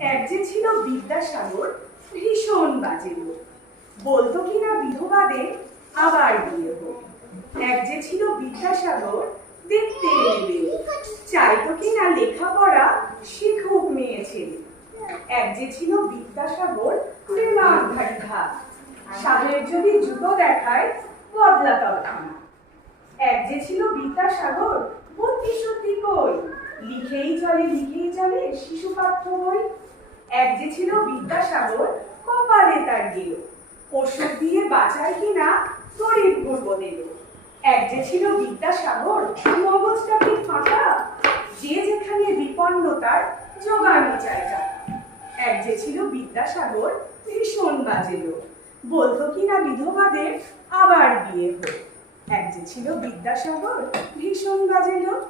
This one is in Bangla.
এক যে ছিল বিদ্যাসাগর, ভীষণ বাজে লোক। বলতো কিনা বিধবাদের আবার বিয়ে হোক। এক যে ছিল বিদ্যাসাগর, দেখতে নেবে, চাইতো কিনা লেখাপড়া শিখুক মেয়ে ছেলে। এক যে ছিল বিদ্যাসাগর, প্রেমাধারী ঘাত, সাধের যদি জুতো দেখায় বদলা তৎক্ষণাৎ। এক যে ছিল বিদ্যাসাগর, বুদ্ধি শুদ্ধি কই, লিখেই চলে শিশু পাঠ্য বই। এক যে ছিল বিদ্যাসাগর, কপালে তার গেল, ওষুধ দিয়ে বাঁচায় কিনা গরিব গুরবদের। এক যে ছিল বিদ্যাসাগর, মগজটাকে ফাঁকা, যে যেখানে বিপন্ন তার জোগানো চায় টাকা। এক যে ছিল বিদ্যাসাগর, ভীষণ বাজে লোক, বলতো কিনা বিধবাদের আবার বিয়ে হোক। এক যে ছিল বিদ্যাসাগর, ভীষণ বাজে লোক।